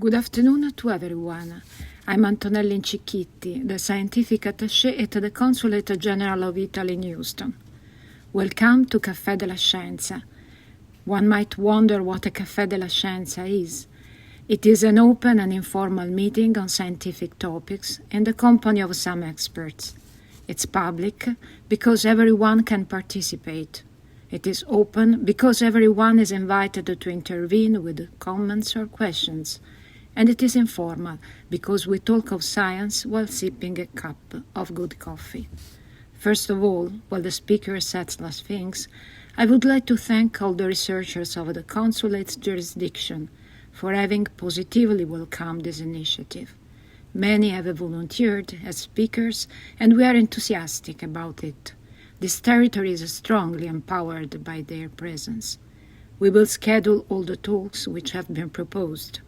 Good afternoon to everyone. I'm Antonella Incicchitti, the Scientific Attaché at the Consulate General of Italy in Houston. Welcome to Caffe della Scienza. One might wonder what a Caffe della Scienza is. It is an open and informal meeting on scientific topics in the company of some experts. It's public because everyone can participate. It is open because everyone is invited to intervene with comments or questions. And it is informal because we talk of science while sipping a cup of good coffee. First of all, while the speaker says last things, I would like to thank all the researchers of the Consulate's jurisdiction for having positively welcomed this initiative. Many have volunteered as speakers, and we are enthusiastic about it. This territory is strongly empowered by their presence. We will schedule all the talks which have been proposed.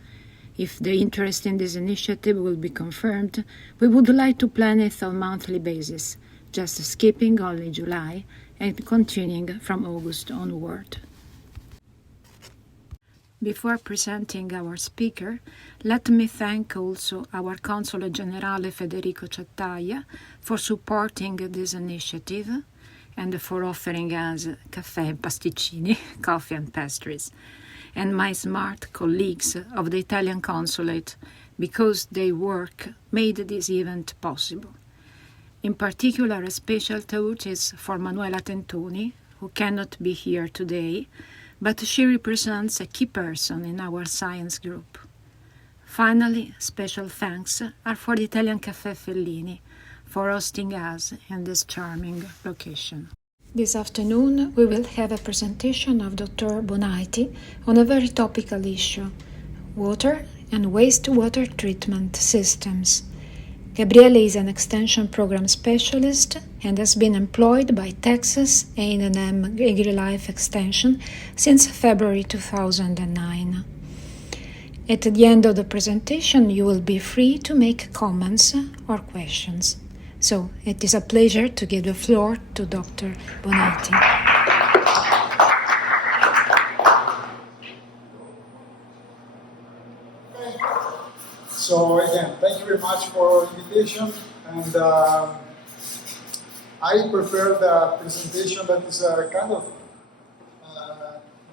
If the interest in this initiative will be confirmed, we would like to plan it on a monthly basis, just skipping only July and continuing from August onward. Before presenting our speaker, let me thank also our Console Generale Federico Chattaia for supporting this initiative and for offering us caffè and pasticcini, coffee and pastries, and my smart colleagues of the Italian Consulate, because their work made this event possible. In particular, a special thought is for Manuela Tentoni, who cannot be here today, but she represents a key person in our science group. Finally, special thanks are for the Italian Caffè Fellini for hosting us in this charming location. This afternoon, we will have a presentation of Dr. Bonaiti on a very topical issue, water and wastewater treatment systems. Gabriele is an extension program specialist and has been employed by Texas A&M AgriLife Extension since February 2009. At the end of the presentation, you will be free to make comments or questions. So, it is a pleasure to give the floor to Dr. Bonaiti. So again, thank you very much for the invitation. And I prepared a presentation that is kind of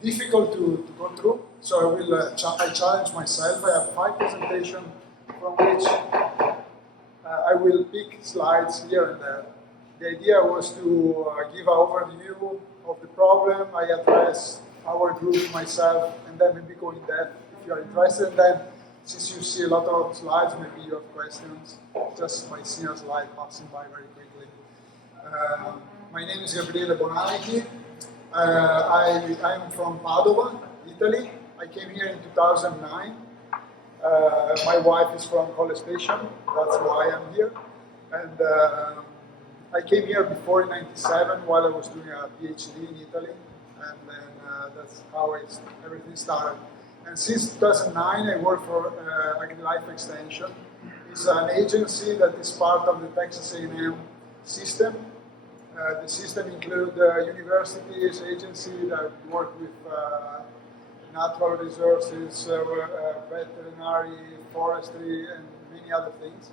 difficult to go through. So I will I challenge myself. I have 5 presentations from which I will pick slides here and there. The idea was to give an overview of the problem. I address our group, myself, and then maybe go in depth if you are interested. And then, since you see a lot of slides, maybe you have questions. Just my senior slide passing by very quickly. My name is Gabriele Bonaiti. I'm from Padova, Italy. I came here in 2009. My wife is from Colle Station, that's why I'm here. And I came here before in '97 while I was doing a PhD in Italy, and then that's how everything started. And since 2009 I work for AgriLife Extension. It's an agency that is part of the Texas A&M system. The system includes universities, agencies that work with natural resources, veterinary, forestry, and many other things.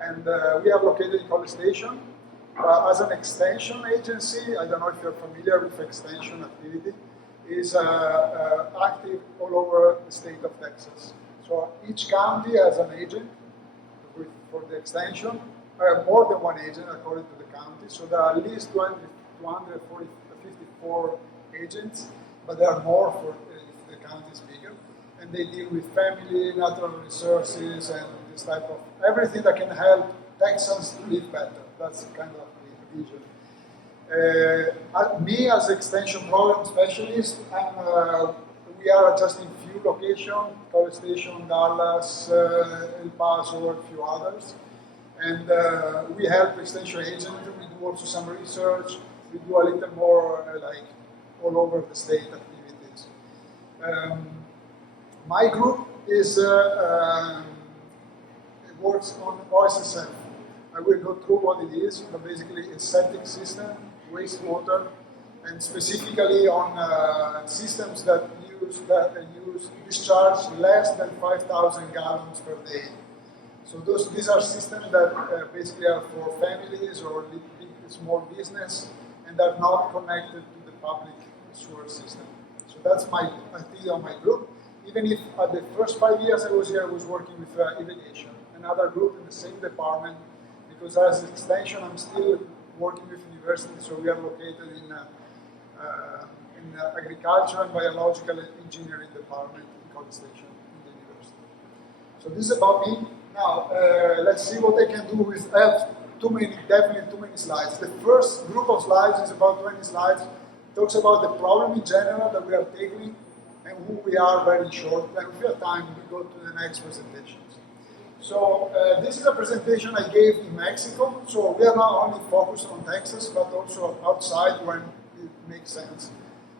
And we are located in Colle Station. As an extension agency, I don't know if you're familiar with extension activity, is active all over the state of Texas. So each county has an agent for the extension, more than one agent according to the county. So there are at least 254 agents, but there are more for the county is bigger, and they deal with family, natural resources, and this type of everything that can help Texans to live better. That's kind of the vision. Me as extension program specialist, we are just in few locations, Colle Station, Dallas, El Paso, a few others, and we help extension agents. We do also some research. We do a little more like all over the state activities. My group is works on OSSF. I will go through what it is, but basically a septic system, wastewater, and specifically on systems that discharge less than 5,000 gallons per day. So these are systems that basically are for families or small business and are not connected to the public sewer system. So that's my activity on my group. Even if at the first 5 years I was here, I was working with irrigation, another group in the same department, because as an extension I'm still working with university, so we are located in agriculture and biological engineering department in College Station in the university. So this is about me. Now, let's see what I can do with, I have definitely too many slides. The first group of slides is about 20 slides. It talks about the problem in general that we are tackling and who we are very short. And if we have time, we go to the next presentations. So this is a presentation I gave in Mexico. So we are not only focused on Texas, but also outside when it makes sense.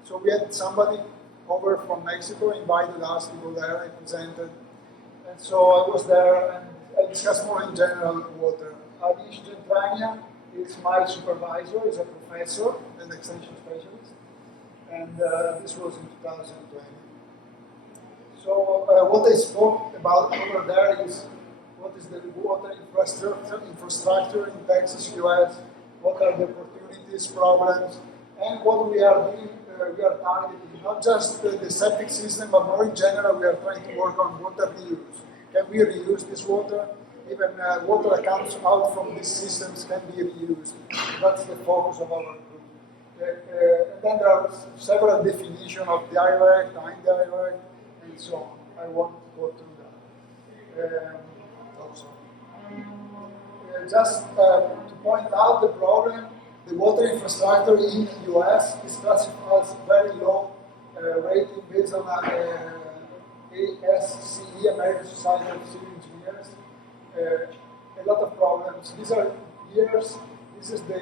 So we had somebody over from Mexico invited us to go there. I presented. And so I was there and I discussed more in general water. Adish Gentrania is my supervisor, he's a professor and extension specialist. And this was in 2020. So what I spoke about over there is what is the water infrastructure in Texas, US, what are the opportunities, problems, and what we are doing. We are targeting not just the septic system, but more in general, we are trying to work on water reuse. Can we reuse this water? Even water that comes out from these systems can be reused. That's the focus of our group. And then there are several definitions of direct, indirect, and so on. I won't go through that. Also. Just to point out the problem, the water infrastructure in the US is classified as very low rating based on ASCE, American Society of Civil Engineers. A lot of problems. These are years. This is the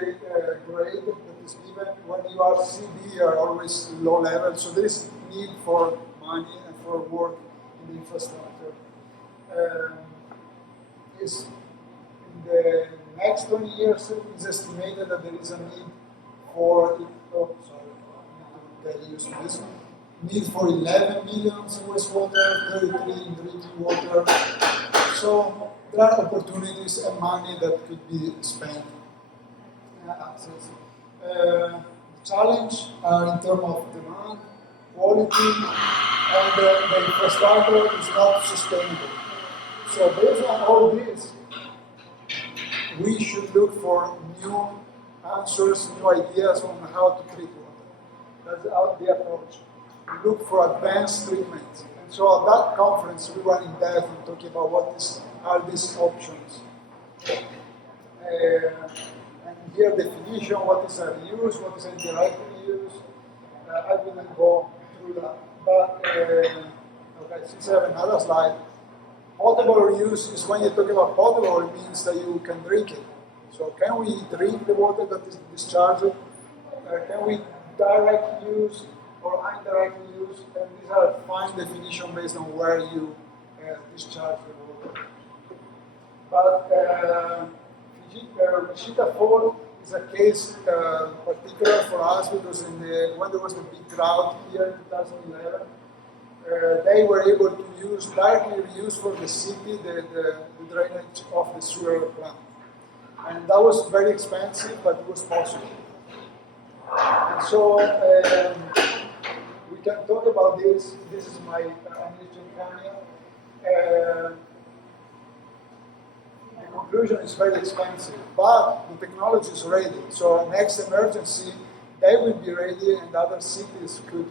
grade that is given. When you are CD, you are always low level. So there is need for money and for work in the infrastructure. In the next 20 years, it is estimated that there is a need for, need for 11 million wastewater, 33 in drinking water. So there are opportunities and money that could be spent. The challenge in terms of demand, quality, and the infrastructure is not sustainable. So based on all this, we should look for new answers, new ideas on how to treat water. That's the approach. We look for advanced treatments. And so at that conference, we went in depth and talking about what are these options. And here definition, what is a reuse, what is a direct reuse. I wouldn't go through that. But, okay, since I have another slide, potable reuse is when you talk about potable, it means that you can drink it. So can we drink the water that is discharged? Can we direct use or indirect use? And these are fine definitions based on where you discharge the water. But Wichita Falls is a case particular for us because when there was the big drought here in 2011, they were able to directly reuse for the city the drainage of the sewer plant. And that was very expensive, but it was possible. And so we can talk about this. This is my initial cameo. The conclusion is very expensive, but the technology is ready. So next emergency, they will be ready, and other cities could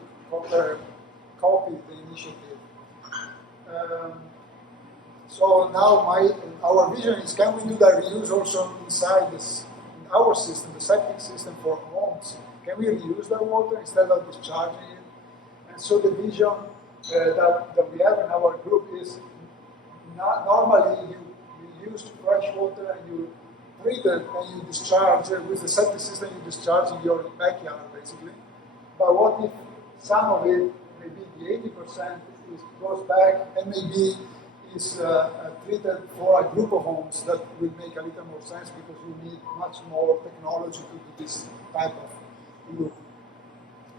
copy the initiative. So now our vision is, can we do that reuse also inside in our system, the septic system for homes? Can we reuse that water instead of discharging it? And so the vision that we have in our group is, normally you use fresh water and you treat it and you discharge it. With the septic system, you discharge in your backyard basically. But what if some of it, maybe the 80%, goes back and maybe is treated for a group of homes? That will make a little more sense because you need much more technology to do this type of loop.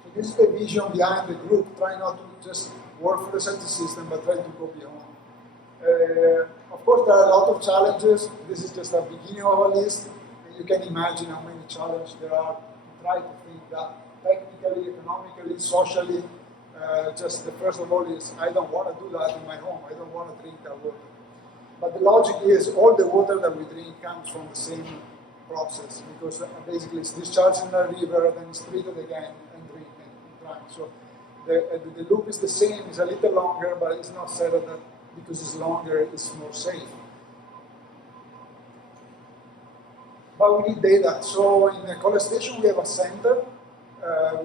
So This is the vision behind the group, try not to just work for the Scienza system, but try to go beyond. Of course, there are a lot of challenges. This is just a beginning of a list. You can imagine how many challenges there are. Try to think that technically, economically, socially. Just the first of all is, I don't want to do that in my home. I don't want to drink that water. But the logic is all the water that we drink comes from the same process, because basically it's discharged in a river, then it's treated again and drunk. So the loop is the same, it's a little longer, but it's not said that because it's longer, it's more safe. But we need data. So in the College Station, we have a center.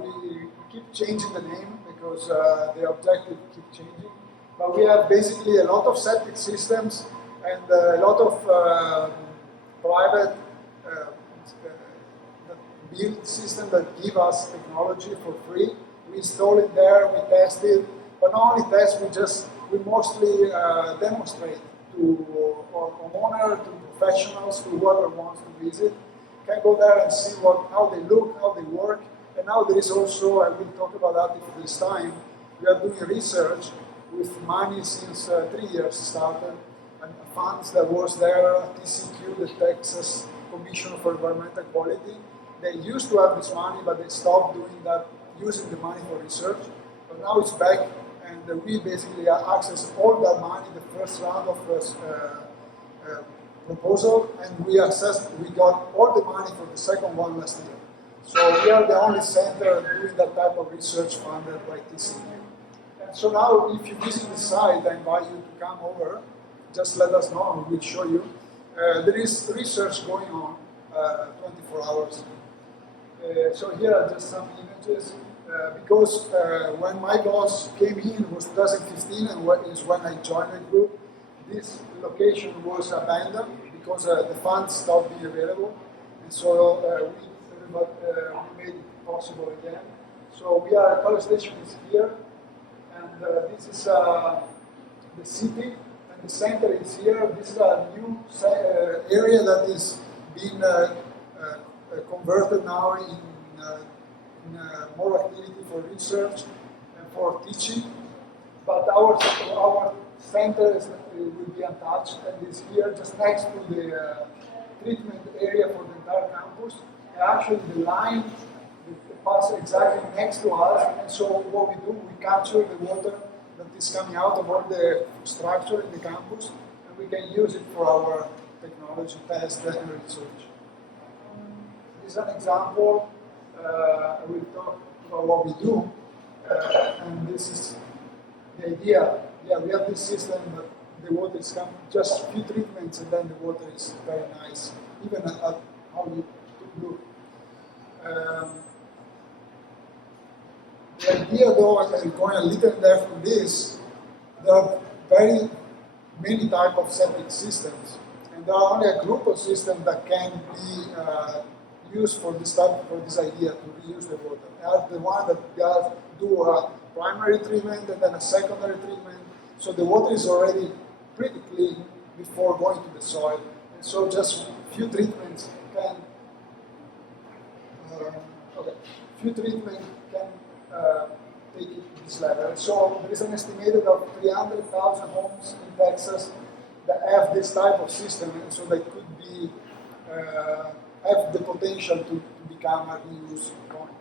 We keep changing the name because the objective keeps changing. But we have basically a lot of septic systems and a lot of private build systems that give us technology for free. We install it there, we test it, but not only test, we mostly demonstrate to our homeowner, to professionals, to whoever wants to visit. Can go there and see how they look, how they work. And now there is also, I will talk about that if this time, we are doing research with money since 3 years started, and funds that was there, TCQ, the Texas Commission for Environmental Quality. They used to have this money, but they stopped doing that, using the money for research. But now it's back, and we basically access all that money, the first round of proposal, and we got all the money for the second one last year. So we are the only center doing that type of research funded by TCQ. And so now, if you visit the site, I invite you to come over. Just let us know, and we'll show you. There is research going on 24 hours. So here are just some images. Because when my boss came in, it was 2015, and is when I joined the group. This location was abandoned because the funds stopped being available. And so we made it possible again. So College Station is here, and this is the city, and the center is here. This is a new area that is being converted now in more activity for research and for teaching. But our center will be untouched, and is here just next to the treatment area for the entire campus. And actually, the line passes exactly next to us, and so what we do, we capture the water that is coming out of all the structure in the campus, and we can use it for our technology test and research. This is an example. I will talk about what we do, and this is the idea. Yeah, we have this system that the water is coming, just a few treatments, and then the water is very nice, even at how you look. The idea, though, and going a little there from this, there are very many types of septic systems, and there are only a group of systems that can be used for this idea to reuse the water. As the one that does do a primary treatment and then a secondary treatment, so the water is already pretty clean before going to the soil, and so just few treatments can take it to this level. So there is an estimated of 300,000 homes in Texas that have this type of system, and so they could be have the potential to become a reuse point.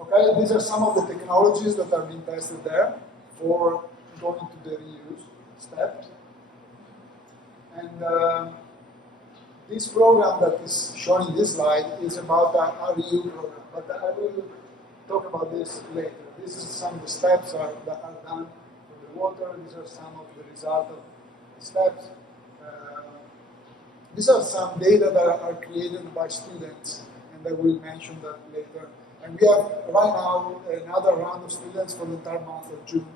Okay, these are some of the technologies that are being tested there for going to the reuse steps. And this program that is shown in this slide is about a reuse program, but I will talk about this later. This is some of the steps that are done for the water. These are some of the results of the steps. These are some data that are created by students, and I will mention that later. And we have right now another round of students for the entire month of June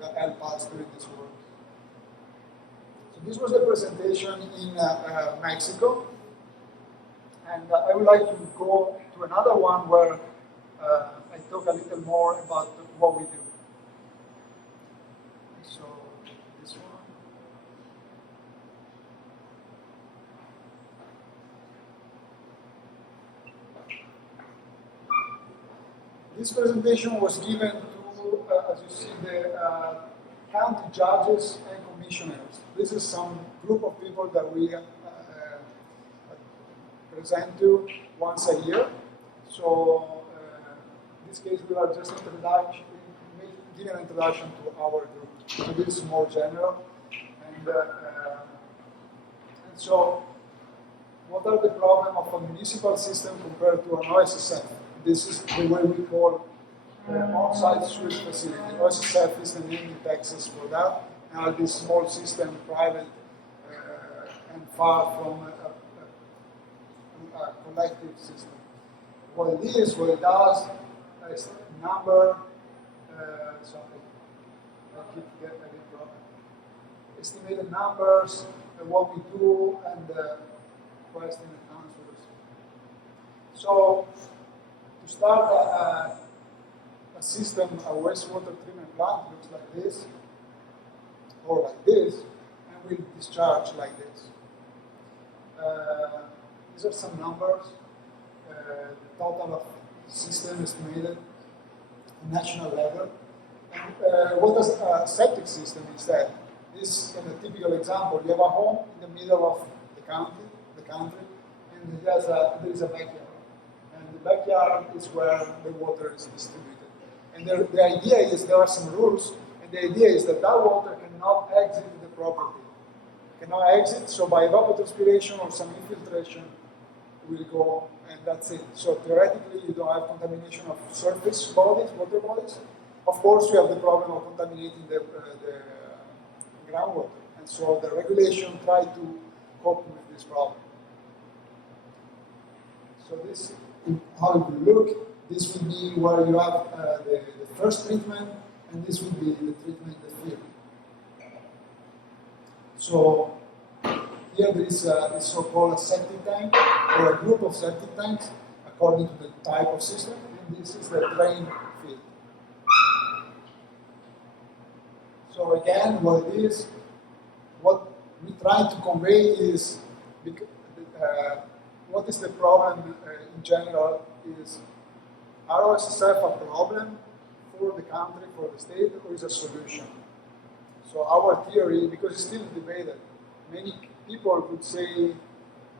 that help us doing this work. So this was the presentation in Mexico, and I would like to go to another one where I talk a little more about what we do. So this one. This presentation was given to, as you see, the county judges and commissioners. This is some group of people that we present to once a year. So in this case, we are just giving an introduction to our group. So this is more general. And so, what are the problems of a municipal system compared to an OSSF? This is the way we call on-site sewage facility. OSSF is the name in Texas for that. This small system, private and far from a collective system. What it is, what it does, is number, sorry, I keep getting a problem. Estimated numbers, what we do, and question and answers. So, to start a system, a wastewater treatment plant looks like this, or like this, and will discharge like this. These are some numbers. The total of system estimated at national level. And what does a septic system instead? This is a typical example. You have a home in the middle of the country, and there is a backyard. And the backyard is where the water is distributed. And the idea is there are some rules, and the idea is that water cannot exit the property. Cannot exit, so by evapotranspiration or some infiltration, will go, and that's it. So theoretically, you don't have contamination of surface bodies, water bodies. Of course, we have the problem of contaminating the groundwater, and so the regulation try to cope with this problem. So this, how it will look, this will be where you have the first treatment, and this will be the treatment in the field. So here there is this so-called septic tank, or a group of septic tanks, according to the type of system, and this is the drain field. So again, what it is, what we try to convey is, what is the problem in general is, are OSSF a problem for the country, for the state, or is a solution? So our theory, because it's still debated, many people would say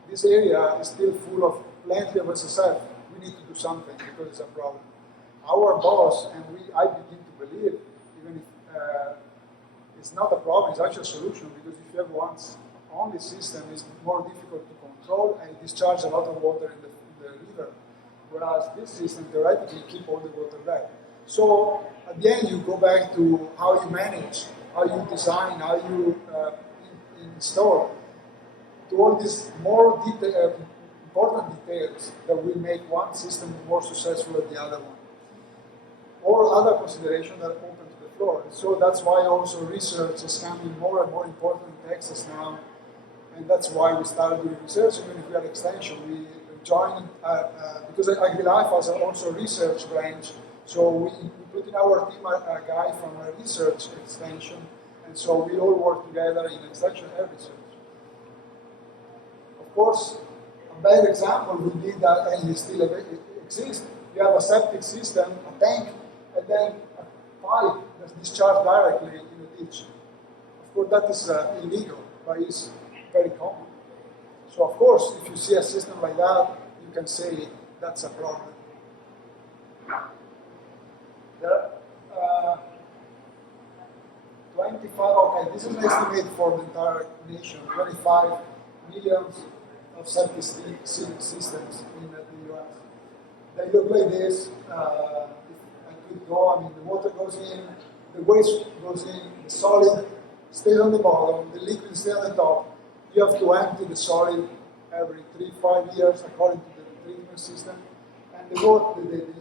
this area is still full of plenty of SSF. We need to do something because it's a problem. Our boss, and I begin to believe, even if it's not a problem, it's actually a solution, because if you have one only system, it's more difficult to control and it discharges a lot of water in the river. Whereas this system theoretically keep all the water there. So at the end you go back to how you manage, how you design, how you install, to all these more important details that will make one system more successful than the other one. Or other considerations that open to the floor. So that's why also research is becoming more and more important in Texas now. And that's why we started doing research, even if we had extension. We joined, because AgriLife has also a research branch, so we put in our team a guy from a research extension, and so we all work together in extension and research. Of course, a bad example would be that, and it still exists, you have a septic system, a tank, and then a pipe that's discharged directly in the ditch. Of course, that is illegal, but it's very common. So of course, if you see a system like that, you can say that's a problem. There are 25, okay, this is an estimate for the entire nation, 25 million of septic systems in the US. They look like this. If I could go, I mean, the water goes in, the waste goes in, the solid stays on the bottom, the liquid stays on the top. You have to empty the solid every 3-5 years according to the treatment system. And the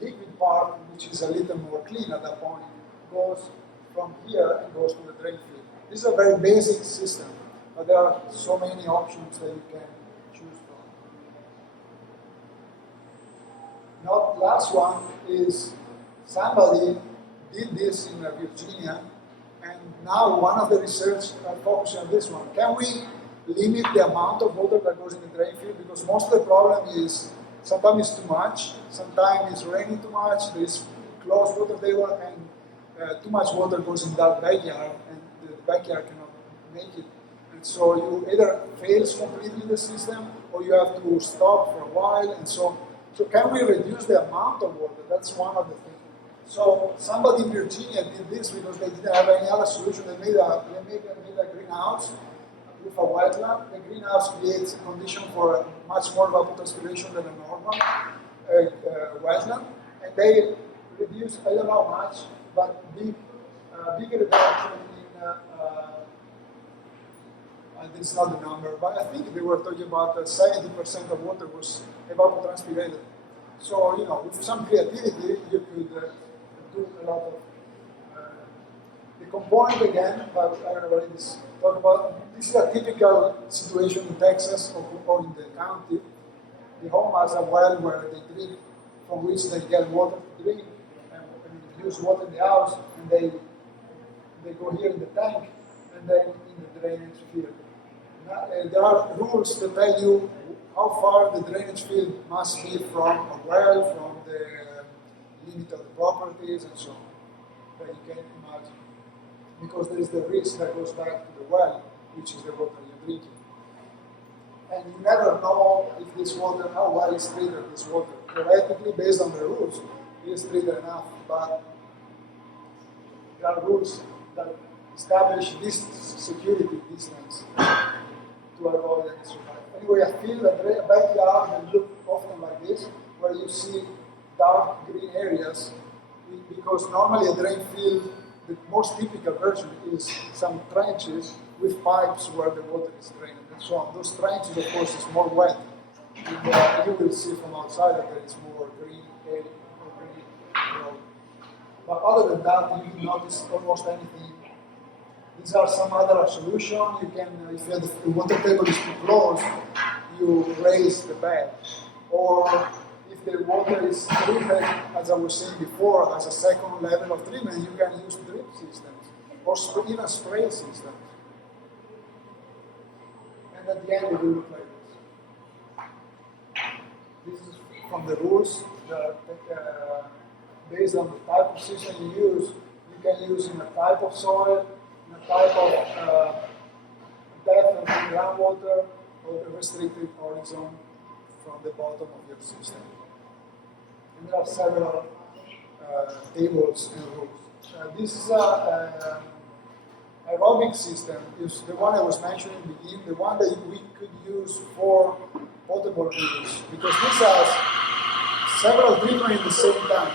liquid part, which is a little more clean at that point, goes from here and goes to the drain field. This is a very basic system, but there are so many options that you can choose from. Now, last one is somebody did this in Virginia, and now one of the research focusing on this one. Can we limit the amount of water that goes in the drain field? Because most of the problem is sometimes it's too much, sometimes it's raining too much, there is closed water table and too much water goes in that backyard and the backyard cannot make it. And so you either fails completely the system or you have to stop for a while. And so can we reduce the amount of water? That's one of the things. So somebody in Virginia did this because they didn't have any other solution. They made a greenhouse with a wetland. The greenhouse creates a condition for much more evapotranspiration than a normal wetland. And they reduce, I don't know how much, but big reduction in, this is not the number, but I think they were talking about 70% of water was evapotranspirated. So, with some creativity, you could do a lot of the component again, but I already talked about. This is a typical situation in Texas or in the county. The home has a well where they drink, from which they get water to drink, and use water in the house, and they go here in the tank, and then in the drainage field. Now, there are rules that tell you how far the drainage field must be from a well, from the limit of the properties, and so on. But you can imagine. Because there is the risk that goes back to the well, which is the water you're drinking. And you never know if this water, how well is treated, this water. Theoretically, based on the rules, it is treated enough, but there are rules that establish this security distance to avoid any survival. Anyway, I feel that a backyard will look often like this, where you see dark green areas, because normally a drain field, the most typical version is some trenches with pipes where the water is drained and so on. Those trenches, of course, is more wet. And you will see from outside that there is more green area, But other than that, you will notice almost anything. These are some other solution. You can, if the water table is too close, you raise the bed. Or if the water is treated, as I was saying before, as a second level of treatment, you can use drip systems or even spray systems. And at the end, it will look like this. This is from the rules that, based on the type of system you use, you can use in a type of soil, in a type of depth of groundwater, or the restricted horizon from the bottom of your system. And there are several tables and rules. This is a aerobic system, is the one I was mentioning in the beginning, the one that we could use for potable rivers, because this has several treatments in the same time.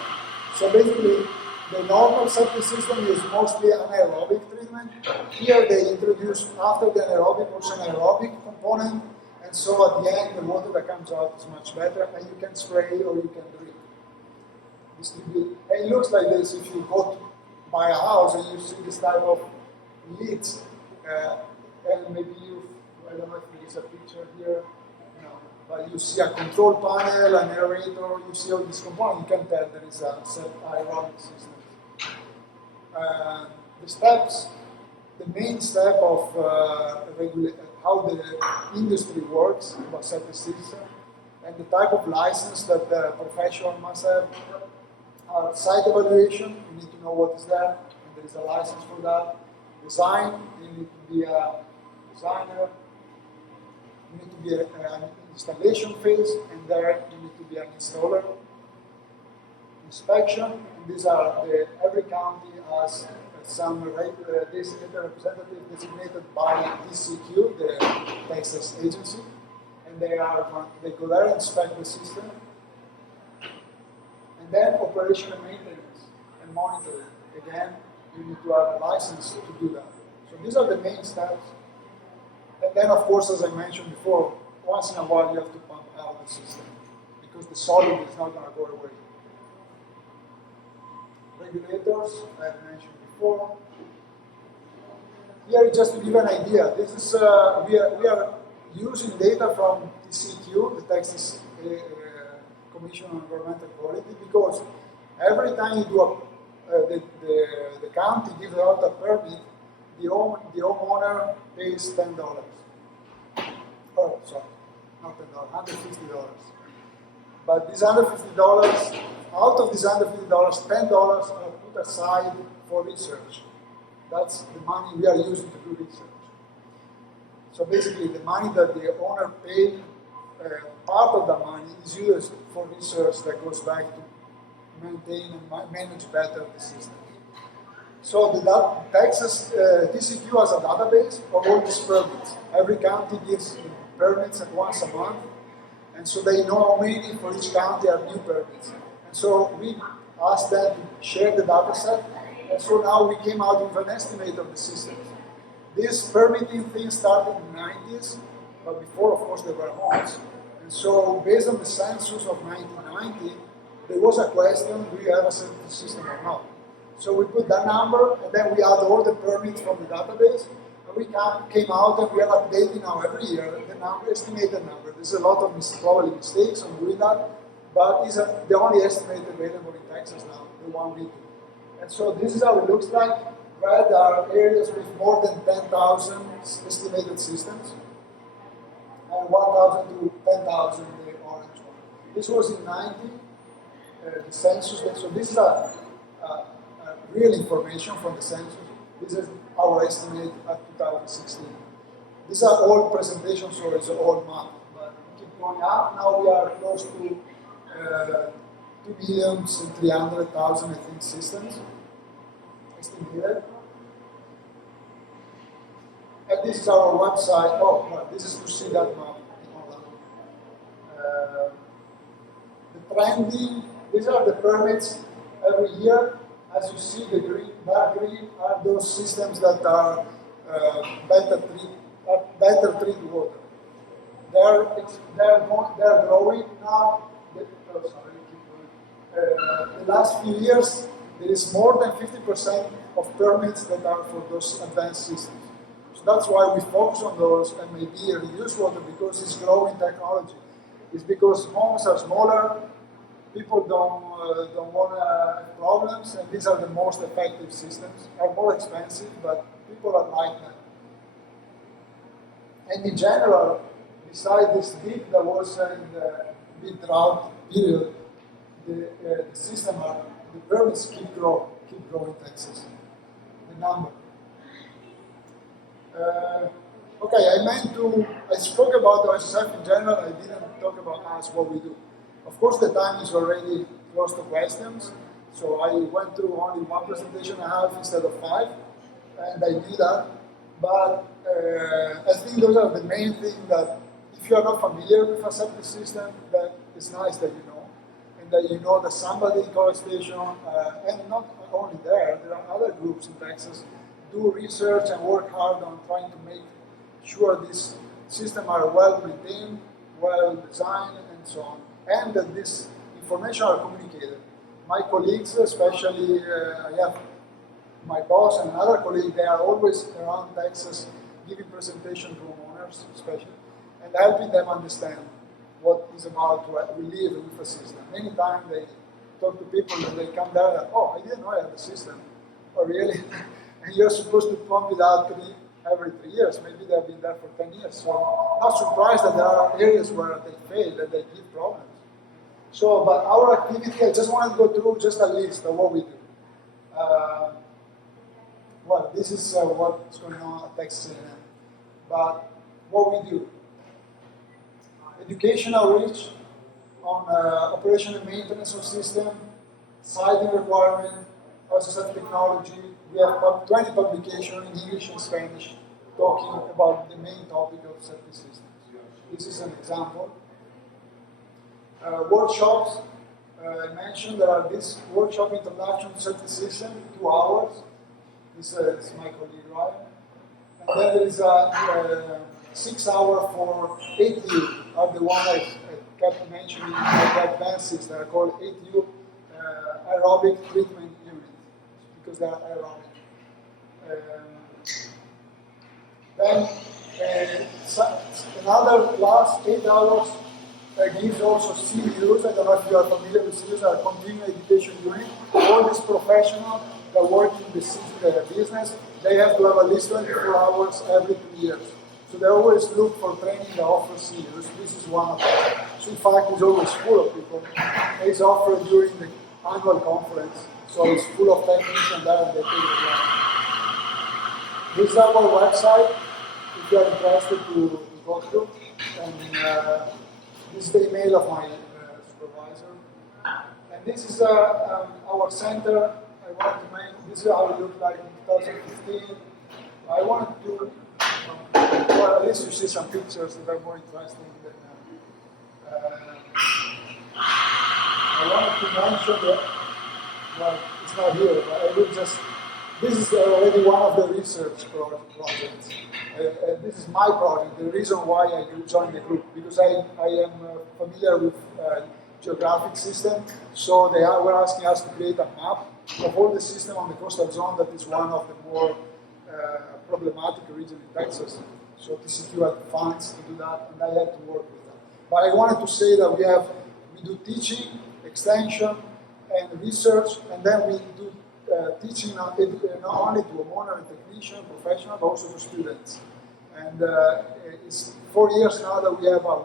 So basically, the normal septic system is mostly anaerobic treatment. Here they introduce, after the anaerobic, also an aerobic component, and so at the end, the water that comes out is much better, and you can spray or you can drip. Distribute. And it looks like this if you go to buy a house and you see this type of lids, and maybe I don't know if there is a picture here, but you see a control panel, an aerator, you see all these components, you can tell there is a set aerobic system. The steps, the main step of how the industry works about septic system, and the type of license that the professional must have, are site evaluation, you need to know what is that, and there is a license for that. Design, you need to be a designer, you need to be an installation phase, and there you need to be an installer. Inspection, and these are every county has some representative designated by TCQ, the Texas agency, and they go there and inspect the system, and then operation and maintenance and monitoring. Again, you need to have a license to do that. So these are the main steps. And then, of course, as I mentioned before, once in a while you have to pump out the system because the solid is not going to go away. Regulators, I have mentioned before. Here, just to give an idea, this is we are using data from TCQ, the Texas Commission on Environmental Quality, because every time you do the county gives out a permit, the homeowner pays $10. Oh, sorry, not $10, $150. But these $150, out of these $150, $10 are put aside for research. That's the money we are using to do research. So basically, the money that the owner paid, part of the money is used for research that goes back to maintain and manage better the system. So Texas TCQ has a database of all these permits. Every county gives permits once a month, and so they know how many for each county are new permits. And so we asked them to share the data set, and so now we came out with an estimate of the systems. This permitting thing started in the 90s, but before, of course, there were homes. And so based on the census of 1990, there was a question, do you have a septic system or not? So we put that number, and then we add all the permits from the database, and we came out and we are updating now every year the number, estimated number. There's a lot of probably mistakes on doing that, but it's the only estimate available in Texas now, the one we do. And so this is how it looks like. Red are areas with more than 10,000 estimated systems, and 1,000 to 10,000 the orange one. This was in 90, the census. So this is a real information from the census. This is our estimate at 2016. These are all presentations, so it's all math. But we keep going up. Now we are close to 2,300,000, I think, systems estimated. And this is our website. Oh, well, this is to see that map. The trending, these are the permits every year. As you see, the green, dark green are those systems that are better treat water. They're growing now. The last few years, there is more than 50% of permits that are for those advanced systems. So that's why we focus on those and maybe reduce water, because it's growing technology. It's because homes are smaller, people don't want to have problems, and these are the most effective systems. Are more expensive, but people are like them. And in general, besides this dip that was in the big drought period, the system the permits keep growing in Texas. The number. Okay, I spoke about the OSSF in general. I didn't talk about us, what we do. Of course, the time is already close to questions, so I went through only one presentation and a half instead of 5, and I knew that. But I think those are the main things that, if you are not familiar with a septic system, that it's nice that you know, and that you know that somebody in College Station, and not only there are other groups in Texas, do research and work hard on trying to make sure these systems are well maintained, well designed, and so on, and that this information are communicated. My colleagues, especially I have my boss and another colleague, they are always around Texas giving presentations to homeowners, especially, and helping them understand what is about to live with a system. Many times they talk to people and they come there and, oh, I didn't know I had a system. Oh, really? And you're supposed to pump it out every 3 years. Maybe they've been there for 10 years. So I'm not surprised that there are areas where they fail, that they give problems. So, but our activity, I just wanted to go through just a list of what we do. Well, this is what's going on at Texas A&M. But what we do. Education outreach on operation and maintenance of system, siting requirement, OSSF technology. We have 20 publications in English and Spanish talking about the main topic of septic systems. This is an example. Workshops. I mentioned there are this workshop introduction to septic system, 2 hours. This is my colleague Ryan. And then there is a 6 hour for 8U, are the one I kept mentioning, the advanced systems. They are called 8U aerobic treatment unit, because they are aerobic. Then another last 8 hours gives also CEUs. I don't know if you are familiar with CEUs, are continuing education unit. All these professionals that work in the business, they have to have at least 24 hours every 2 years. So they always look for training that offers CEUs. This is one of them. So in fact, it's always full of people. It's offered during the annual conference, so it's full of technicians there and they take the class. This is our website, if you are interested to go through. And this is the email of my supervisor. And this is our center. I wanted to make, this is how it looked like in 2015. I wanted to, well, at least you see some pictures that are more interesting than I wanted to mention that, well, it's not here, but I will just, this is already one of the research projects. This is my project, the reason why I joined the group, because I am familiar with geographic system, so they were asking us to create a map of all the system on the coastal zone that is one of the more problematic regions in Texas. So TCQ had funds to do that, and I had to work with that. But I wanted to say that we do teaching, extension, and research, and then we do teaching not only to homeowner and technician, professional, but also to students. And it's 4 years now that we have a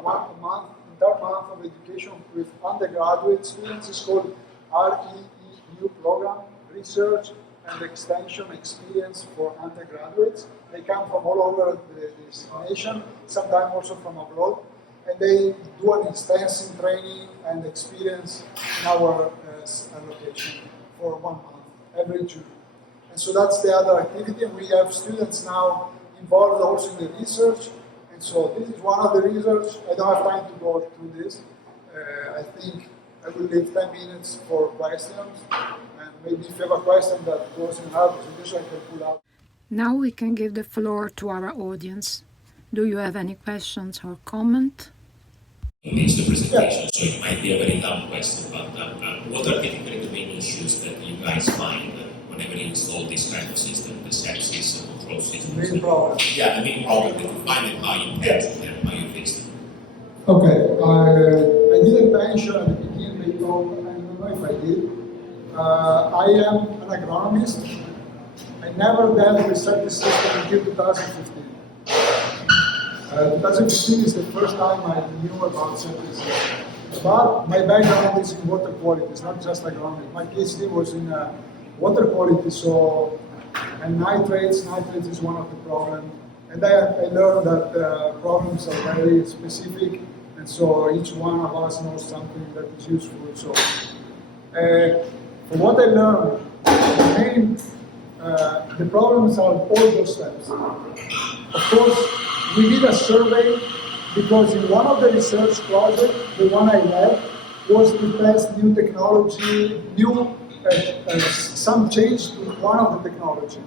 entire month of education with undergraduate students. It's called REEU program, Research and Extension Experience for Undergraduates. They come from all over this nation, sometimes also from abroad. And they do an extensive training and experience in our location for 1 month, every June. And so that's the other activity. And we have students now involved also in the research. And so this is one of the research. I don't have time to go through this. I think I will leave 10 minutes for questions. And maybe if you have a question that goes in our presentation, I can pull out. Now we can give the floor to our audience. Do you have any questions or comment? It's the presentation, so it might be a very dumb question, but what are typically the main issues that you guys find whenever you install this kind of system, the sepsis or control system? Main problem. Yeah, the main problem that you find and how you test it and how you fix it. Okay, I didn't mention at the beginning, because I don't know if I did. I am an agronomist. I never dealt with septic system until 2015. 2015 is the first time I knew about septic system. But my background is in water quality, it's not just agronomy. My PhD was in water quality, so, and nitrates is one of the problems. And I learned that problems are very specific, and so each one of us knows something that is useful. So, from what I learned, the problems are all those steps. Of course, we did a survey because in one of the research projects, the one I led, was to test new technology, some change to one of the technology.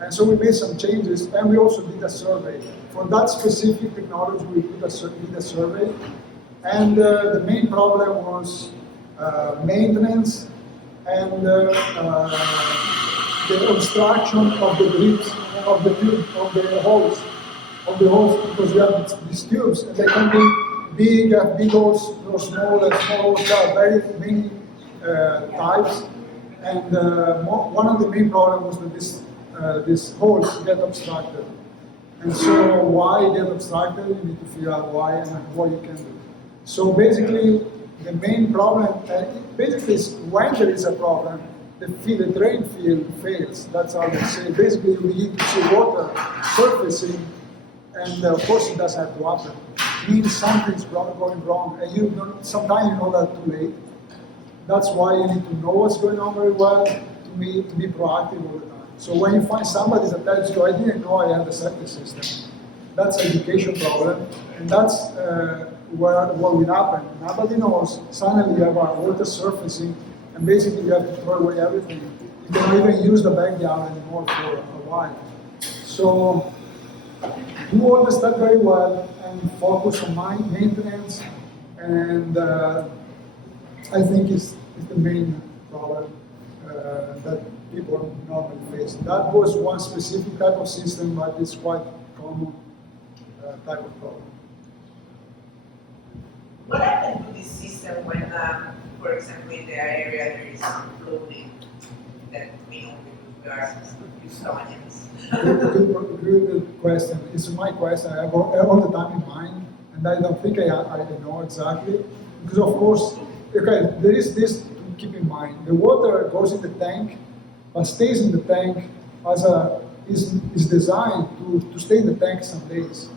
And so we made some changes, and we also did a survey. For that specific technology, we did a survey. And the main problem was maintenance and the obstruction of the drips, of the holes, because we have these tubes, and they can be big holes, or small holes. There are very many types, and one of the main problems was that these holes get obstructed. And so why get obstructed? You need to figure out why and what you can do. So basically, the main problem, basically, is when there is a problem, the drain field fails. That's how they say. Basically, we need to see water surfacing, and of course, it doesn't have to happen. It means something's going wrong, and sometimes you know that too late. That's why you need to know what's going on very well to be proactive all the time. So when you find somebody that tells you, I didn't know I had a septic system, that's an education problem, and that's what will happen. Nobody knows. Suddenly you have water surfacing, and basically you have to throw away everything. You don't even use the backyard anymore for a while. So do all the stuff very well and focus on maintenance, and I think is the main problem that people normally face. That was one specific type of system, but it's quite common type of problem. What happened to this system when, for example, in the area there is flooding that we know we are Houstonians? Good question. It's my question. I have all the time in mind, and And I don't think I know exactly, because of course, okay, there is this to keep in mind. The water goes in the tank, but stays in the tank is designed to stay in the tank some days.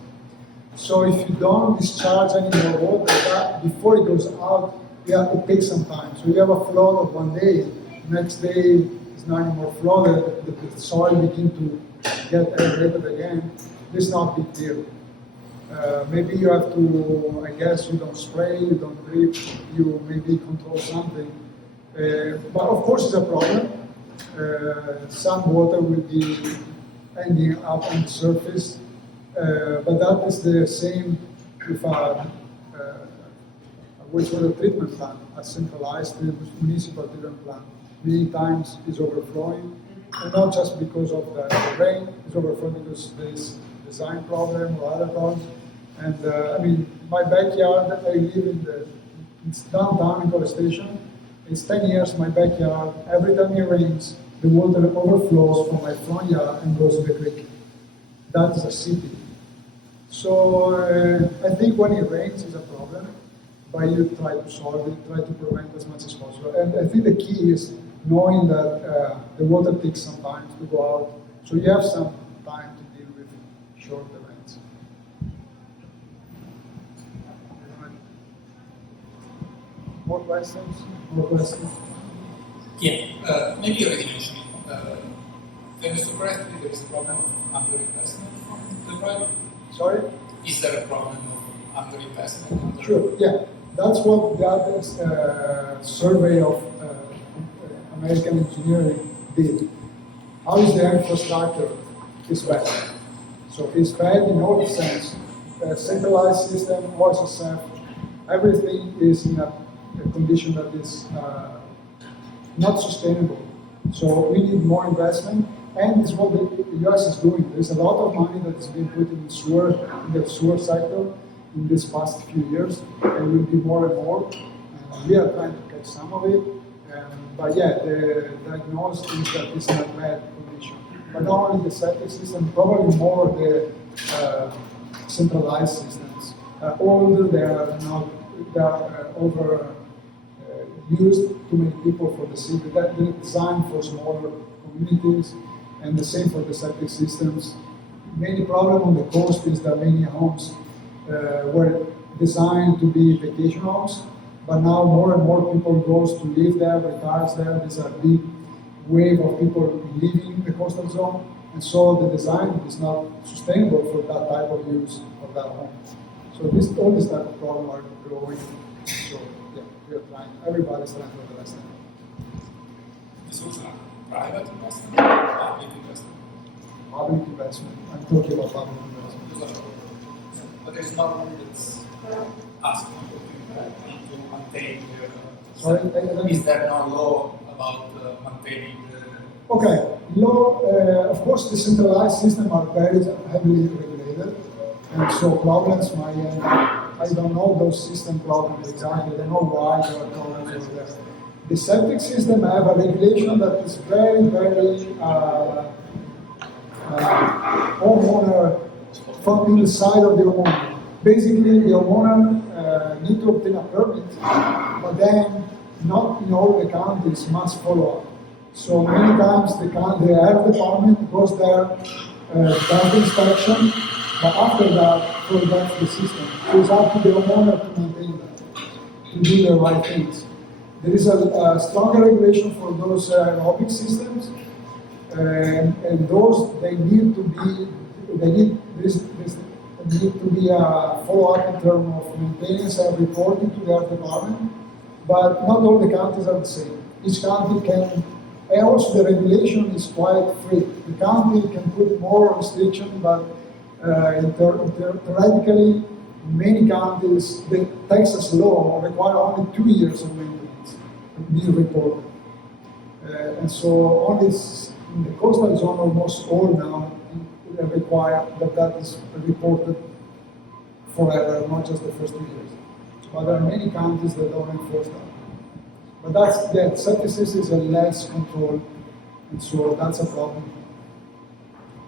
So if you don't discharge any more water, before it goes out, it takes some time. So you have a flood of one day, next day it's not anymore flooded, the soil begins to get aerated again. This is not a big deal. Maybe you have to, I guess, you don't spray, you don't drip, you maybe control something. But of course it's a problem. Some water will be ending up on the surface, but that is the same with a wastewater treatment plant, a centralized municipal treatment plant. Many times is overflowing, and not just because of the rain, it's overflowing because there is design problem or other problems. And I mean, my backyard, I live it's downtown in Consulate Station. It's 10 years my backyard. Every time it rains, the water overflows from my front yard and goes to the creek. That is a city. So I think when it rains is a problem, but you try to solve it, try to prevent as much as possible. And I think the key is knowing that the water takes some time to go out, so you have some time to deal with short events. More questions? More questions? Yeah, maybe you already mentioned it. If I understood correctly, there is a problem of underinvestment from the project. Sorry? Is there a problem of underinvestment? Sure, yeah. That's what that survey of American engineering did. How is the infrastructure? Is bad. So it's bad in all the sense. Centralized system, OSSF, everything is in a condition that is not sustainable. So we need more investment, and it's what the US is doing. There's a lot of money that is being put in the sewer sector in these past few years, and will be more and more. And we are trying to catch some of it. But yeah, the diagnosis is that it's in a bad condition. But not only the septic system, probably more the centralized systems. Older, they are over used too many people for the city. That they're designed for smaller communities, and the same for the septic systems. Many problem on the coast is that many homes were designed to be vacation homes, but now more and more people goes to live there, retires there. There's a big wave of people leaving the coastal zone, and so the design is not sustainable for that type of use of that home. So all this type of problem are growing. So yeah, we are trying. Everybody's trying to address them. This was a private investment, public investment. Public investment. I'm talking about public investment. But there's no one that's asking to maintain the. Sorry, is there no law about maintaining the? Okay, law. Of course, the centralized systems are very heavily regulated, and so problems might end up. I don't know those system problems exactly. I don't know why there are problems over there. The septic system have a regulation that is very, very homeowner from the side of the homeowner. Basically, the homeowner need to obtain a permit, but then not in all the counties must follow up. So many times the health department goes there, does the inspection, but after that, forgets the system. So it's up to the homeowner to maintain that, to do the right things. There is a stronger regulation for those aerobic systems, and those they need to be a follow-up in terms of maintenance and reporting to the health department. But not all the counties are the same. Each county can, and also the regulation is quite free. The county can put more restriction, but theoretically, many counties, the Texas law require only 2 years of maintenance to be reported. And so only in the coastal zone, almost all now require that is reported forever, not just the first 2 years. But there are many counties that don't enforce that. But septic system is a less control, and so that's a problem.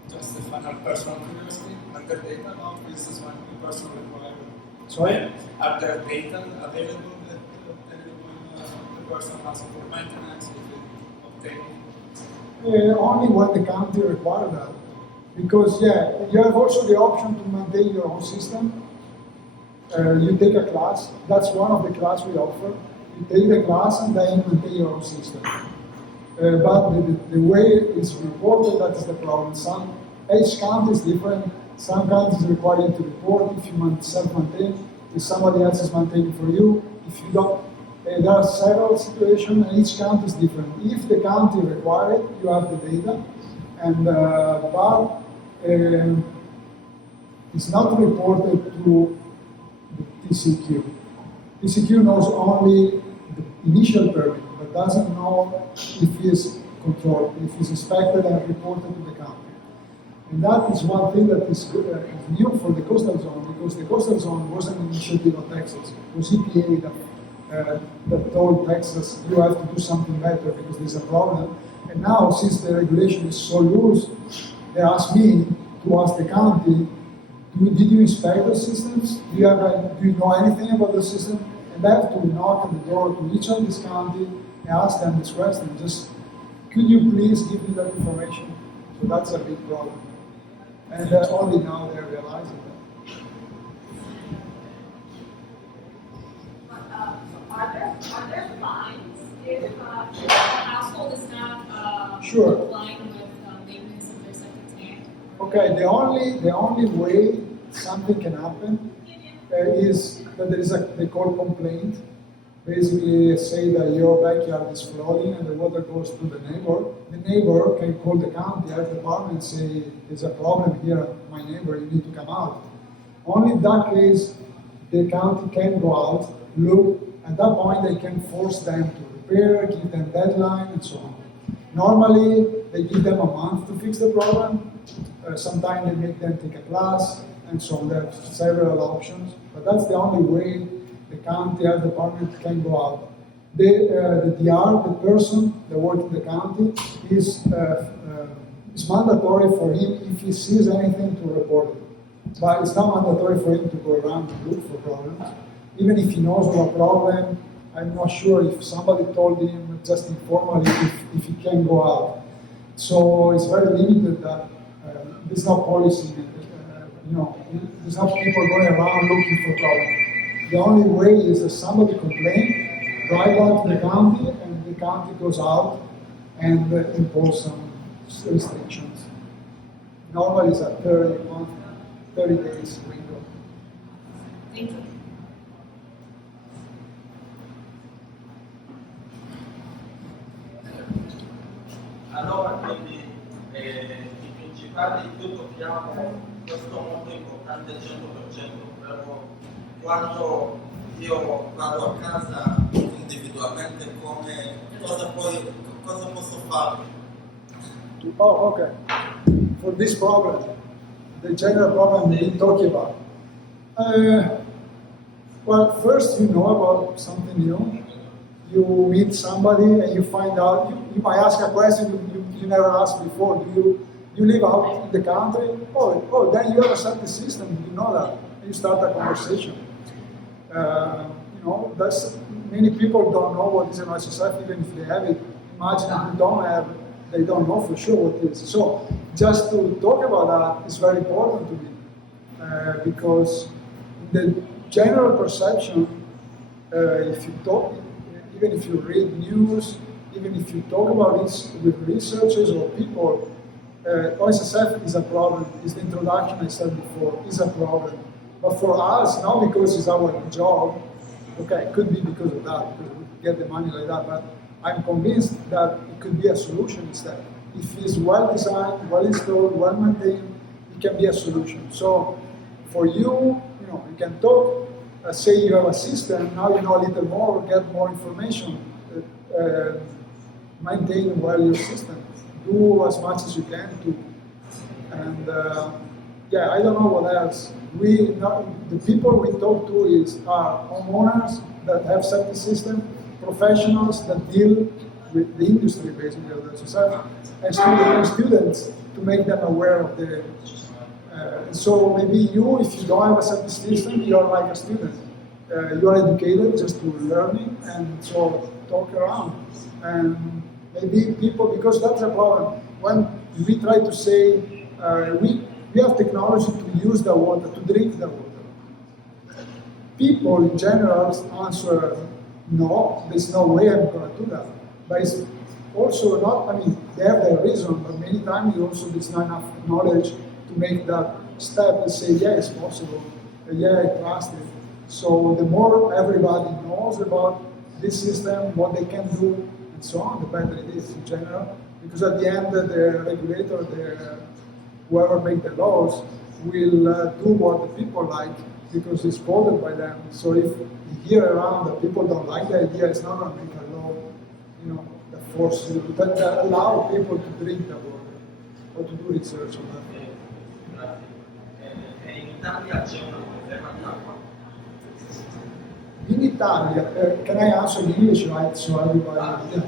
Just the final personal curiosity, and the data now, for instance, when the person requires Sorry? Are there data available that the person asking for maintenance if it obtained? Only when the county requires that. Because, you have also the option to maintain your own system. You take a class, that's one of the classes we offer. You take the class and then you maintain your own system. But the way it's reported, that is the problem. Each county is different. Some counties require you to report if you self-maintain, if somebody else is maintaining for you. If you don't, there are several situations, and each county is different. If the county requires it, you have the data, and but it's not reported to the TCQ. TCQ knows only the initial permit, but doesn't know if he is controlled, if he's inspected and reported to the county. And that is one thing that is new for the coastal zone, because the coastal zone was an initiative of Texas. It was EPA that told Texas, you have to do something better because there's a problem. And now, since the regulation is so loose, they asked me to ask the county, did you inspect the systems? Do you know anything about the system? And I have to knock on the door to each of these counties and ask them this question, just, could you please give me that information? So that's a big problem. And only now they're realizing that. Are there fines if a household is not Sure. complying with maintenance of their septic tank? Okay, the only way something can happen is that there is they call complaint. Basically, say that your backyard is flooding and the water goes to the neighbor. The neighbor can call the county health department and say, there's a problem here, my neighbor, you need to come out. Only in that case, the county can go out, look, at that point they can force them to repair, give them deadline, and so on. Normally, they give them a month to fix the problem. Sometimes they make them take a class, and so on. There are several options, but that's the only way the county health department can go out. The DR, the person that works in the county, is mandatory for him if he sees anything to report it. But it's not mandatory for him to go around and look for problems. Even if he knows of a problem, I'm not sure if somebody told him just informally if he can go out. So it's very limited that there's no policy, there's not people going around looking for problems. The only way is that somebody complains, drive out to the county, and the county goes out and impose some restrictions. Normally it's a 30 days window. Thank you. Allora, quindi i principali, più tocchiamo questo molto importante al 100%, però quando io vado a casa individualmente cosa posso fare? Oh, okay. For this problem, the general problem we talk about. Well, first you know about something new. You meet somebody and you find out. You might ask a question you never asked before. Do you live out in the country? Oh, then you have a septic system. You know that. You start a conversation. That's many people don't know what is an SSF, even if they have it. Imagine if they don't have it, they don't know for sure what it is. So just to talk about that is very important to me because the general perception, if you talk, even if you read news, even if you talk about this with researchers or people, OSSF is a problem. It's the introduction I said before, is a problem. But for us, not because it's our job, okay, it could be because of that, because we get the money like that, but I'm convinced that it could be a solution instead. If it's well designed, well installed, well maintained, it can be a solution. So for you, you can talk, say you have a system, now you know a little more, get more information, maintain well your system, do as much as you can to, and I don't know what else. The people we talk to are homeowners that have septic system, professionals that deal with the industry basically of the society, and students to make them aware of the So maybe you, if you don't have a septic system, you're like a student. You are educated just to learning, and so talk around. And maybe people, because that's a problem. When we try to say, we have technology to use the water, to drink the water. People in general answer, no, there's no way I'm going to do that. But it's also not, I mean, they have their reason, but many times also there's not enough knowledge to make that step and say, yeah, it's possible, yeah, I trust it. So the more everybody knows about this system, what they can do, and so on, the better it is in general. Because at the end, the regulator, whoever make the laws, will do what the people like, because it's voted by them. So if you hear around that people don't like the idea, it's not going to make a law, that force you, but allow people to drink the water or to do research on that. In Italia c'è una problema di acqua. In Italia, can I answer in English, right? So everybody.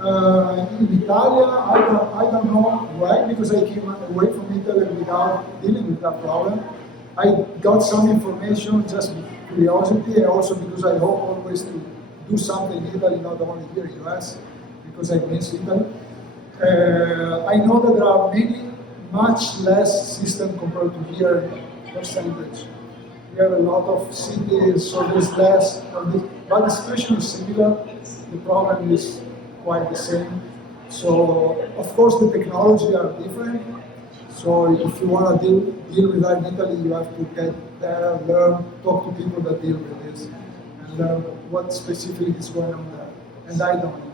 In Italia, I don't know why, because I came away from Italy without dealing with that problem. I got some information just curiosity, and also because I hope always to do something in Italy, not only here in US, because I miss Italy. I know that there are much less system compared to here percentage. We have a lot of cities, so there's less of this, but the situation is similar. The problem is quite the same. So, of course, the technology are different. So, if you want to deal with that in Italy, you have to get there, learn, talk to people that deal with this, and learn what specifically is going on there. And I don't know.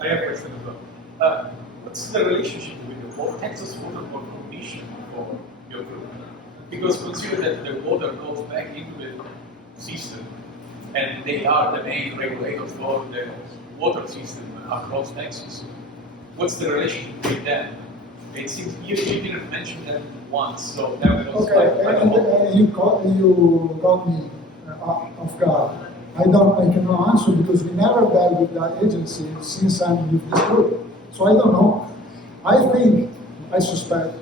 I have a question as well. What's the relationship with the Texas Water Board Commission for your group? Because consider that the water goes back into the system, and they are the main regulators for the water system across Texas. What's the relationship with them? It seems you didn't mention that once, so that was okay. You got me off guard. I cannot answer because we never dealt with that agency since I'm with this group. So I don't know. I suspect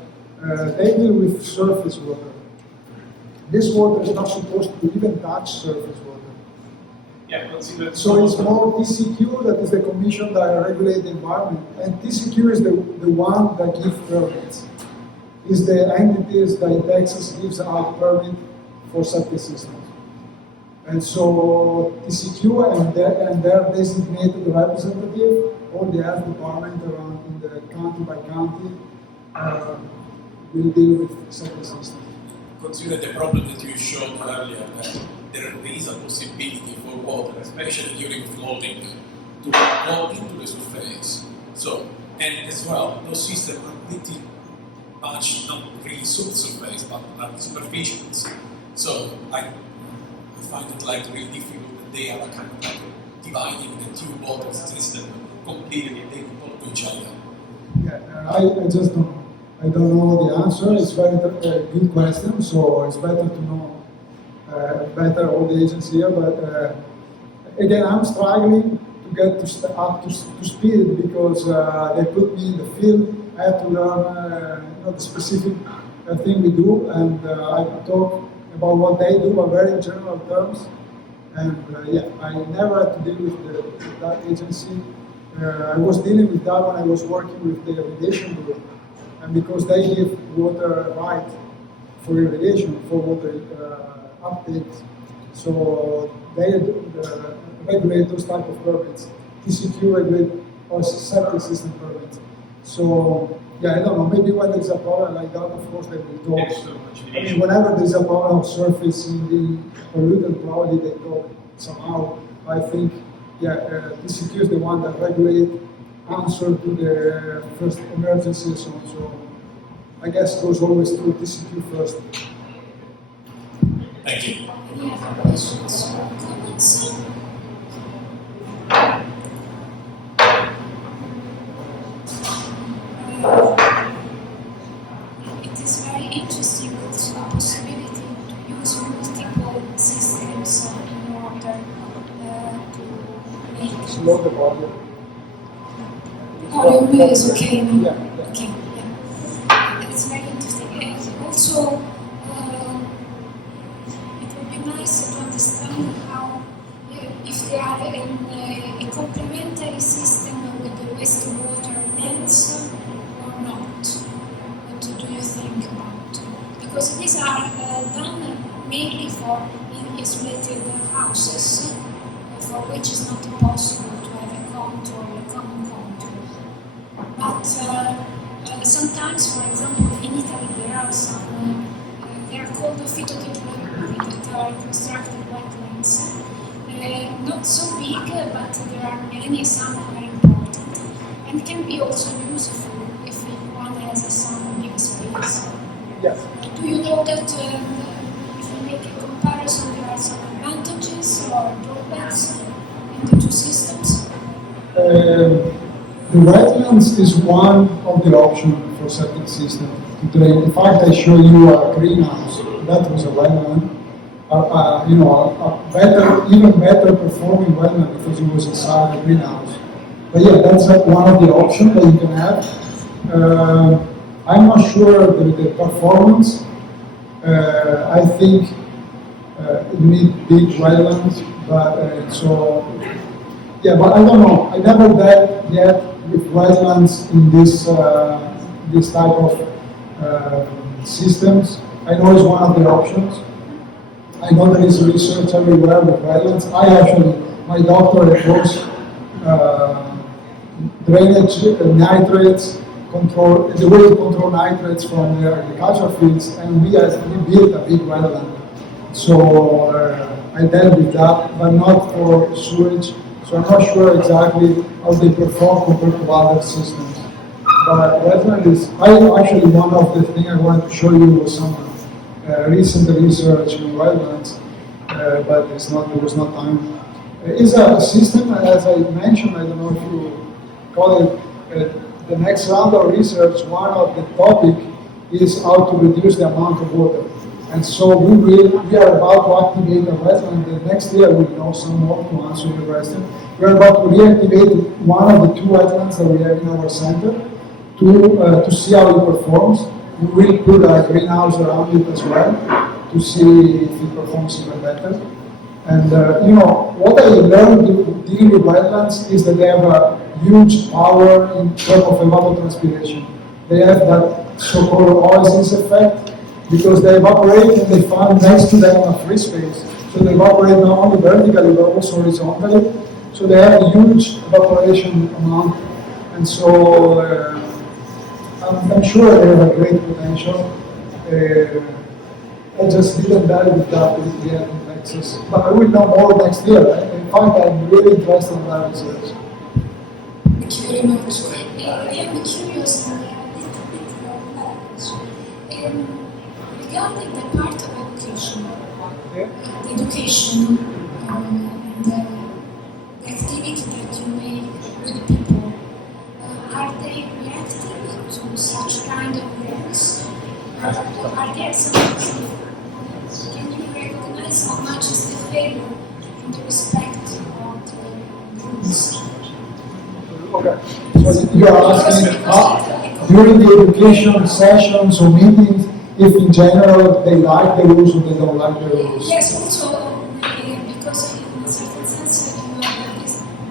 they deal with surface water. This water is not supposed to even touch surface water. Yeah, consider. So it's more TCQ, that is the commission that regulates the environment, and TCQ is the one that gives permits. Is the entities that in Texas gives out permit for septic systems. And so TCQ and their designated representative, or the health department around in the county by county, will deal with septic systems. Consider the problem that you showed earlier, that there is a possibility for water, especially during flooding, to go into the surface. So, and as well, those systems are pretty much not really subsurface, but superficial. So, I find it like really difficult that they are kind of like dividing the two water system completely, they don't to each other. Yeah, I just don't know. I don't know the answer. It's very good question, so it's better to know better all the agents here. But again, I'm struggling to get up to speed because they put me in the field. I have to learn the specific thing we do, and I talk about what they do, but very general terms. And I never had to deal with that agency. I was dealing with that when I was working with the irrigation group. And because they give water right for irrigation, for water uptake, so they regulate those type of permits. TCQ regulate or septic system permits. So I don't know. Maybe when there's a problem like that, of course they will talk. I mean, whenever there's a problem of surface in the pollutant, probably they talk somehow. I think TCQ is the one that regulates. Answer to the first emergency and so on. So I guess it goes always through TCQ first. Thank you. Any other questions or comments? It is very interesting also the possibility to use multiple systems in order to make. Slow the volume. your view is okay now? Yeah. Okay, yeah. That's very interesting. And also, it would be nice to understand how, if they are a complementary system with the wastewater nets or not. What do you think about? Because these are done mainly for insulated houses, for which is not possible to have a contour, a common contour. But sometimes, for example, in Italy there are some, they are called phytoterritoriali that are constructed wetlands. Not so big, but there are many, some are important, and can be also useful if one has some big space. Yes. Do you know that if we make a comparison, there are some advantages or drawbacks in the two systems? The wetlands is one of the options for septic system to drain. In fact, I show you a greenhouse. That was a wetland. A better, even better performing wetland because it was inside the greenhouse. But yeah, that's one of the options that you can have. I'm not sure the performance. I think you need big wetlands, but but I don't know. I never dealt yet with wetlands in this type of systems. I know it's one of the options. I know there is research everywhere with wetlands. My doctorate was drainage nitrates, the way to control nitrates from the agricultural fields, and we built a big wetland. So I dealt with that, but not for sewage. So I'm not sure exactly how they perform compared to other systems. But wetland is, actually one of the things I wanted to show you was some recent research on wetlands, but there was not time. It's a system, as I mentioned, I don't know if you call it, the next round of research, one of the topic is how to reduce the amount of water. And so we are about to activate a wetland. The next year we'll know some more to answer your question. We're about to reactivate one of the two wetlands that we have in our center to see how it performs. We will put a greenhouse around it as well to see if it performs even better. And what I learned dealing with wetlands is that they have a huge power in terms of evapotranspiration. They have that so-called oasis effect because they evaporate and they find next to them a free space. So they evaporate not only vertically but also horizontally. So they have a huge evaporation amount. And so I'm sure they have a great potential. I just didn't dive with that yet in Texas. But I will know more next year. In fact, I'm really interested in that research. Thank you very much. I'm curious regarding the part of education, the education and the activity that you make with people, are they reactive to such kind of rules? Are there some, can you recognize how much is the failure in the respect of the rules? Okay, so you are asking how, during the education sessions or meetings, if in general they like the rules or they don't like the rules? Yes, also because in a certain sense you have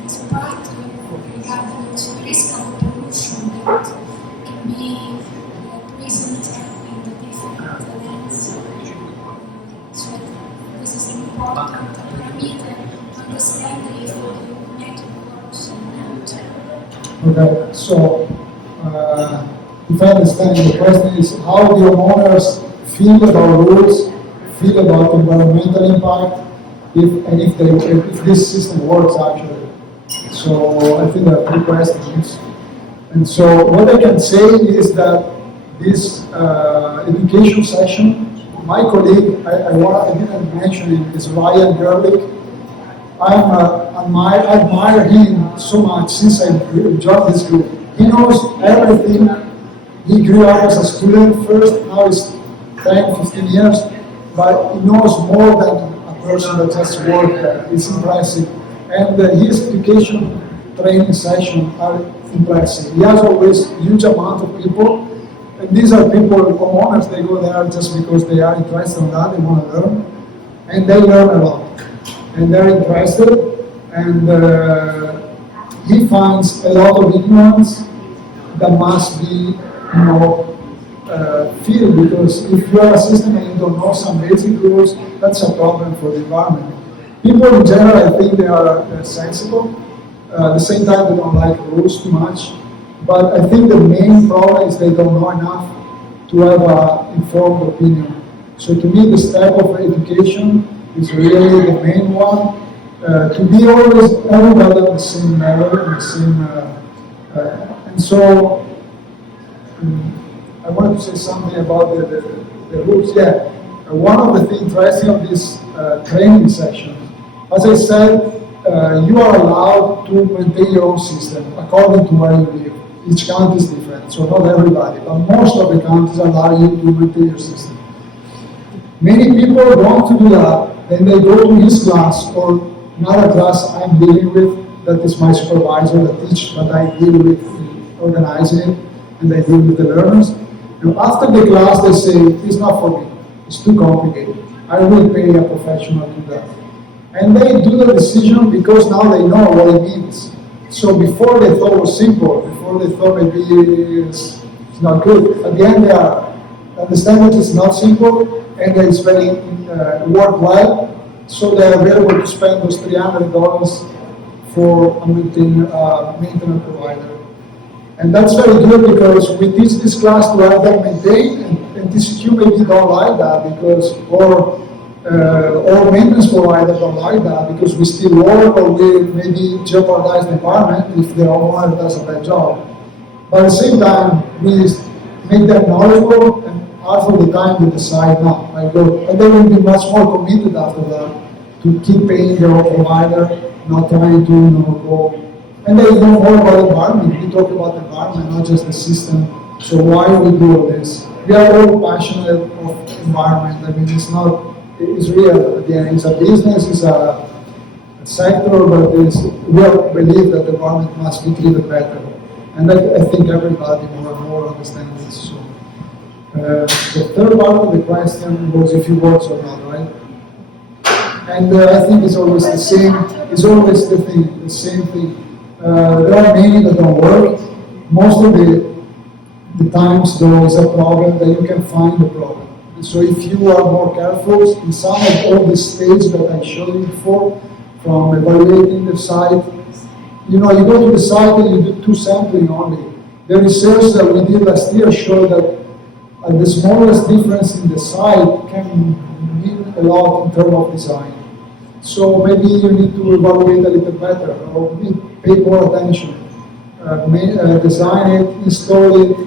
this part regarding the risk of pollution that can be present in the different lands. So this is an important parameter to understand if the method works or not. Okay, so if I understand, the question is how the homeowners feel about rules, feel about environmental impact, if this system works actually. So I think there are 3 questions. And so what I can say is that this education session, my colleague, I didn't mention him, is Ryan Gerlich. I admire him so much since I joined this group. He knows everything. He grew up as a student first, now he's 10, 15 years, but he knows more than a person that just worked there. It's impressive. And his education training sessions are impressive. He has always huge amount of people, and these are people, homeowners, they go there just because they are interested in that, they want to learn, and they learn a lot, and they're interested, and he finds a lot of ignorance that must be, filled, because if you are a system and you don't know some basic rules, that's a problem for the environment. People in general, I think they are sensible. At the same time, they don't like rules too much. But I think the main problem is they don't know enough to have an informed opinion. So to me, the step of education is really the main one. To be always everybody on the same level, the same, and so I wanted to say something about the rules. Yeah, one of the things interesting of this training session, as I said, you are allowed to maintain your own system according to where you live. Each country is different, so not everybody, but most of the countries allow you to maintain your system. Many people want to do that, then they go to his class or another class I'm dealing with, that is my supervisor that teach, but I deal with organizing it, and I deal with the learners. And after the class, they say, it's not for me, it's too complicated. I will pay a professional to do that. And they do the decision because now they know what it means. So before they thought it was simple, before they thought maybe it's not good. At the end, they understand that it's not simple, and that it's very worthwhile. So they are available to spend those $300 for a maintenance provider. And that's very good because we teach this class to have them maintain, and TCQ maybe don't like that because, or maintenance providers don't like that because we still work or we maybe jeopardize the environment if the homeowner does a bad job. But at the same time, we make them knowledgeable, and half of the time they decide no, I go, and they will be much more committed after that to keep paying their provider, not trying to go. And they know more about the environment. We talk about the environment, not just the system. So why we do all this? We are all passionate of environment. I mean, it's not. It's real. Again, it's a business, it's a sector, but we all believe that the environment must be treated better. And I think everybody more and more understands this. So, the third part of the question was if it works or not, right? And I think it's always the same. It's always the same thing. There are many that don't work. Most of the times, though, is a problem that you can find the problem. So if you are more careful, in some of all the stages that I showed you before, from evaluating the site, you go to the site and you do 2 sampling only. The research that we did last year showed that the smallest difference in the site can mean a lot in terms of design. So maybe you need to evaluate a little better, or pay more attention. Design it, install it.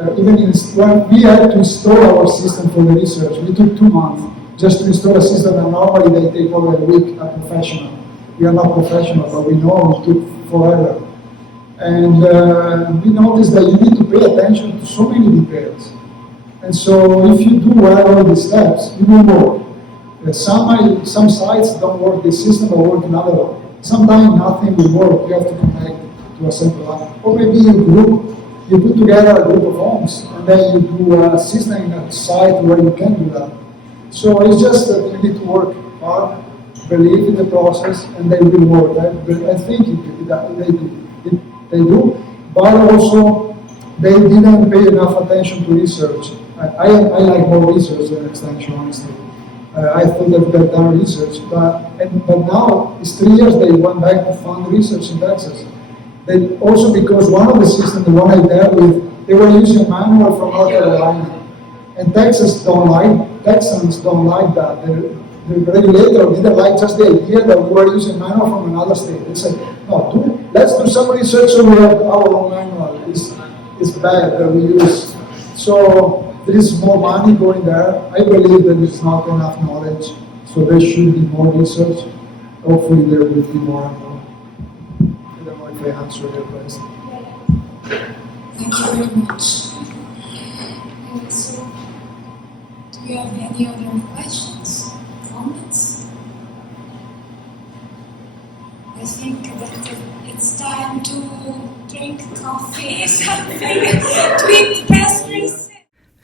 When we had to install our system for the research, we took 2 months just to install a system, and normally they take over a week, a professional. We are not professional, but we know it took forever. And we noticed that you need to pay attention to so many details. And so if you do well all these steps, you will work. Some sites don't work this system, but work another one. Sometimes nothing will work. You have to connect to a central line. Or maybe you put together a group of homes, and then you do a system in a site where you can do that. So it's just that you need to work hard, believe in the process, and they will work. I think they do, but also they didn't pay enough attention to research. I like more research than extension, honestly. I thought that they've done research, but now it's 3 years they went back to fund research in Texas. They also, because one of the systems, the one I dealt with, they were using a manual from North Carolina, and Texans don't like that. The regulator didn't like just the idea that we were using manual from another state. They said, no, let's do some research so we have our own manual. It's bad that we use. So there is more money going there. I believe that it's not enough knowledge, so there should be more research. Hopefully there will be more and more. I don't know if I answered your question. Thank you very much. So, do you have any other questions, comments? I think that it's time coffee, something to eat pastries.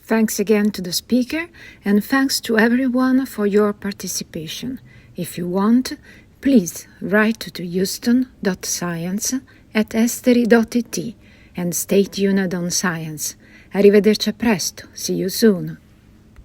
Thanks again to the speaker, and thanks to everyone for your participation. If you want, please write to houston.science@esteri.it and stay tuned on Science. Arrivederci a presto. See you soon.